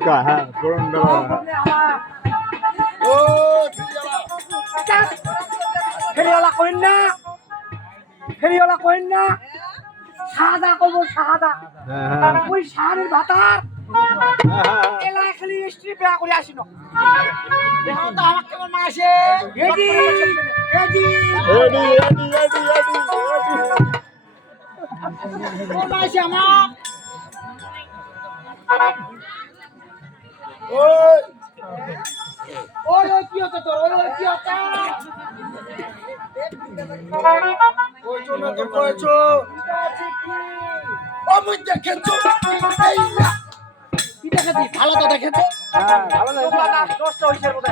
ঢুকা হ্যাঁ পুরন বেলা ও ফেরিওয়ালা কইন না ফেরিওয়ালা কইন না সাদা কব সাদা। হ্যাঁ হ্যাঁ। ওই শাড়ির ভাতার হ্যাঁ খালি স্ত্রী বিয়া করে আসিন তো আমার কেমন মা আসে এডি এডি এডি এডি এডি এডি কোন মা আসে আমার? ওই ওই কি হচ্ছে তোর ওই ওই কি হচ্ছে ওই জন্য তো করেছ আমি দেখেছ এই না কি দেখেছি ভালো তো দেখেছি দশটা হয়েছে বোধ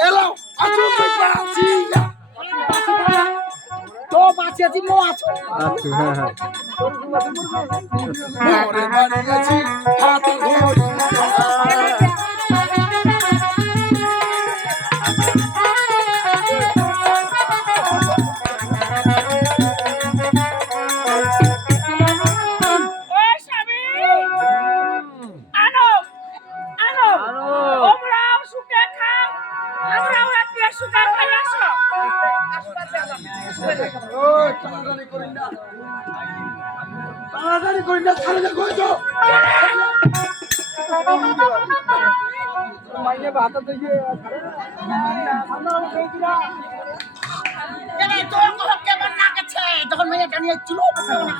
এলো আছো বাঁচি তো বাঁচি মো আছো আচ্ছা হ্যাঁ হ্যাঁ মরে বাড়ি গেছি হাত ধরি ওই তাড়াতাড়ি করি না তাড়াতাড়ি করি না ছাড়ে না করেছ কেন তোর কহ কেমন না গেছে যখন মেয়েটা নিয়ে ছিল না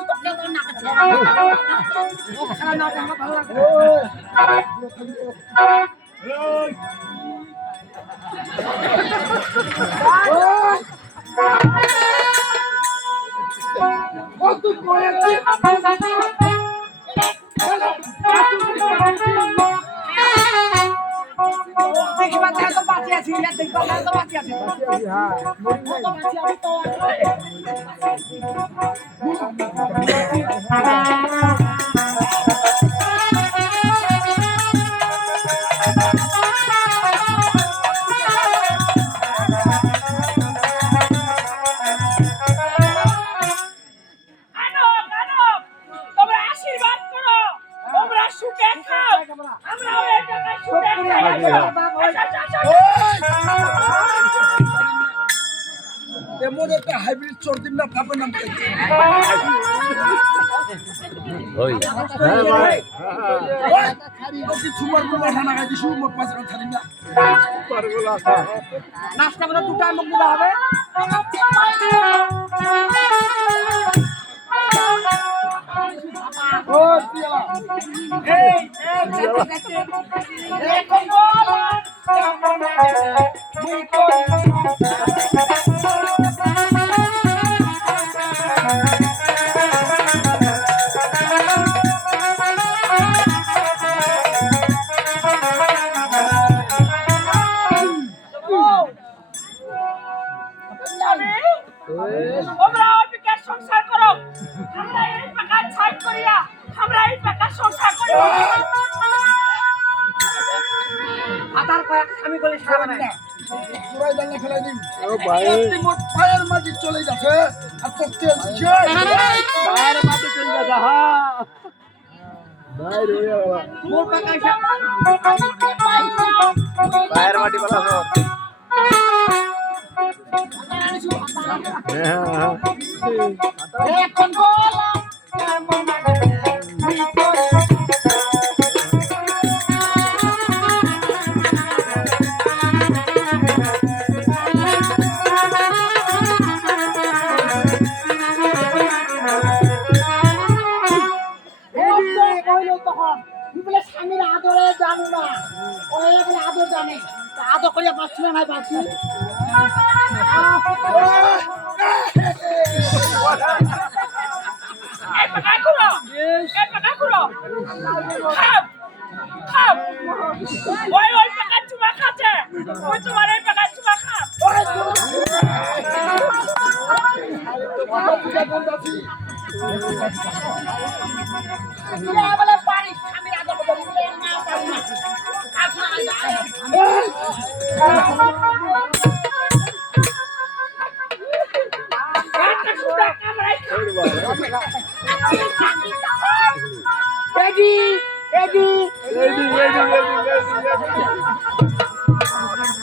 তো কেমন না ভালো লাগে কত করেছি দেখবা তাই এমন একটা হাইব্রিড চর্দিন না পাবে না ওই ভাই হ্যাঁ কিছু মারবো খাই নাস্তা করে দুটো মুখ দিবা হবে। ও পিয়ালা আতার কয়া আমি বলি সারা না পুরাই দাঙ্গা ফেলাই দিন ও ভাই মোট পায়ের মাটি চলে যাচ্ছে আর তোর তেল বাইরে মাটি চলে যাচ্ছে হ্যাঁ ভাই রে মোর টাকা হিসাব বাইরে মাটি বলা তা আদর করিয়া পাচ্ছি না নাই খাপ ওই ওই পাকা চুমা খাচ্ছে ওই তোমার এই পাকা চুমা খাপ বলে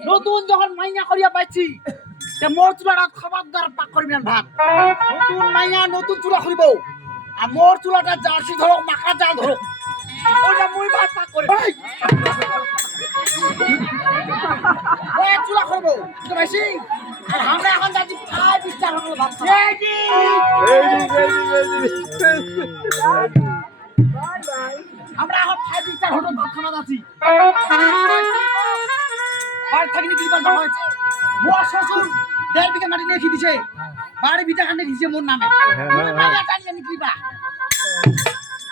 নতুন যখন মাইয়া করিয়া পাইছি তে মোর চুলাটা খবরদার পাক করবি না ভাত নতুন মাইয়া নতুন চুলা করিব আর মোর চুলাটা জার্সি ধরো মাখা জাল ধরো ওইটা মুই ভাত পাক করে ওই চুলা আর আমরা এখন যাচ্ছি ভাত রেডি! আমরা এখন ফাইভ স্টার হোটেল ভাত খাওয়া যাচ্ছি। বাড়ি থাকি নাকি বাড়ি হয়েছে মোর শ্বশুর দেড় বিঘা মাটি নিয়ে দিছে। বাড়ি বিটা খানে দিছে মোর নামে। মোর নামে জানি কি বা।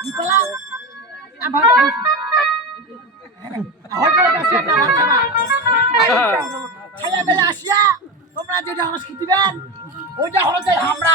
বুঝলা আ ভালো হোটেলে যাচ্ছে একটা ভাত খাবা খাইয়া দাইয়া আসিয়া তোমরা যেটা আমার শিখিবেন ওইটা হলো যে আমরা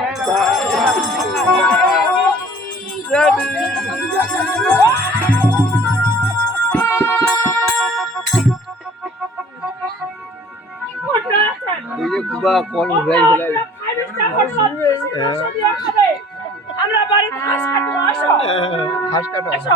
কুবা কল উড়াই ফেলাই আমরা বাড়িতে হাঁস কাটবো আসো। হাঁস কাটো। আসো।